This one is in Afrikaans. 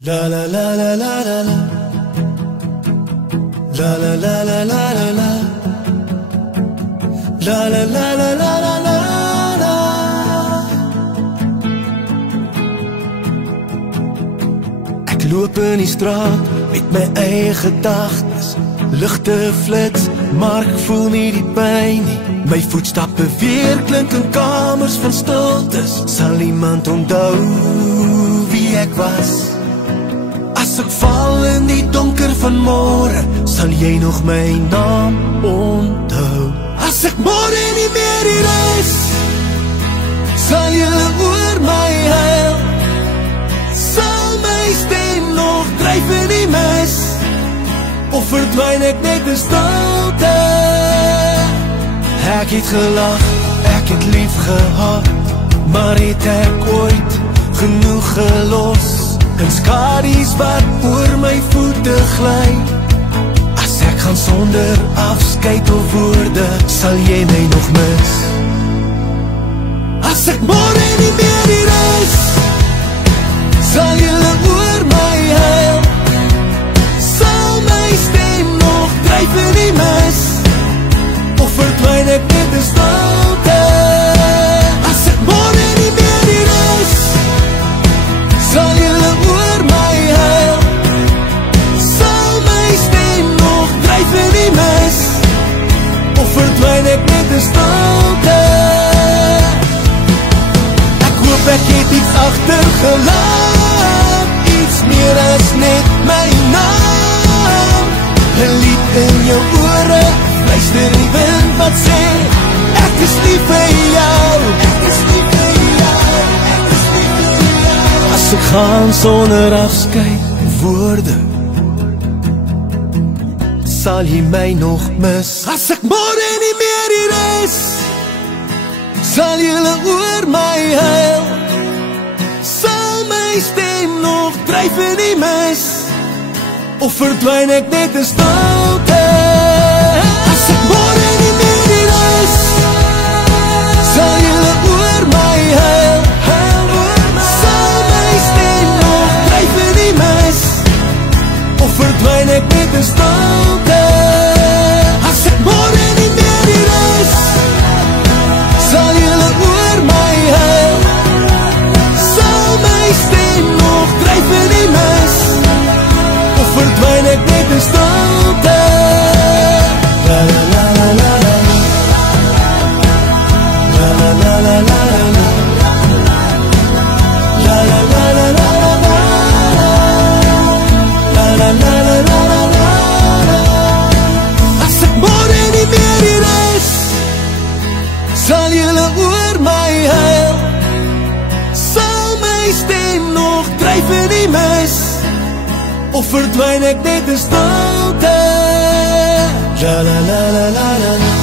La la la la la la la. La la la la la la la. La la la la la la la la. Ek loop in die straat met my eie gedagtes. Ligte flits, maar ek voel nie die pyn nie. My voetstappe weer klink in kamers van stiltes. Sal iemand onthou wie ek was? As ek val in die donker van môre, sal jy nog my naam onthou. As ek môre nie meer hier is, sal jy oor my huil. Sal my stem nog dryf in die mis, of verdwyn ek net in stilte? Ek het gelag, ek het lief gehad, maar het ek ooit genoeg gelos? En skadu's wat oor my voete gly. As ek gaan sonder afskeid of woorde, sal jy my nog mis? As ek môre nie meer hier is, sal jy oor my huil. Sal my stem nog dryf in die mis, of verdwyn ek net in stilte? As ek môre nie meer hier is, sal jy oor my huil. Sal my stem nog dryf in die mis, of verdwyn ek net in stilte? Ek hoop ek het iets agtergelaat, iets meer as net my naam. 'n lied in jou ore, luister die wind wat sê, ek is lief vir jou. Ek is lief vir jou, ek is lief vir jou. As ek gaan sonder afskeid woorde, sal jy my nog mis? As ek môre nie meer hier is, sal jy oor my huil. Sal my stem nog dryf in die mis, of verdwyn ek net in stilte? As ek môre nie meer hier is, sal jy oor my huil. Sal my stem nog dryf in die mis, of verdwyn ek net in stilte? As ek môre nie meer hier is, sal jy oor my huil. Sal my stem nog dryf in die mis, of verdwyn ek net in stilte? La la la la la la. La la la la la la. La la la la la la. La la la la la la. As ek môre nie meer hier is, sal jy oor my huil. Sal my stem nog dryf in die mis, of verdwyn ek net in stilte? La la la la la la.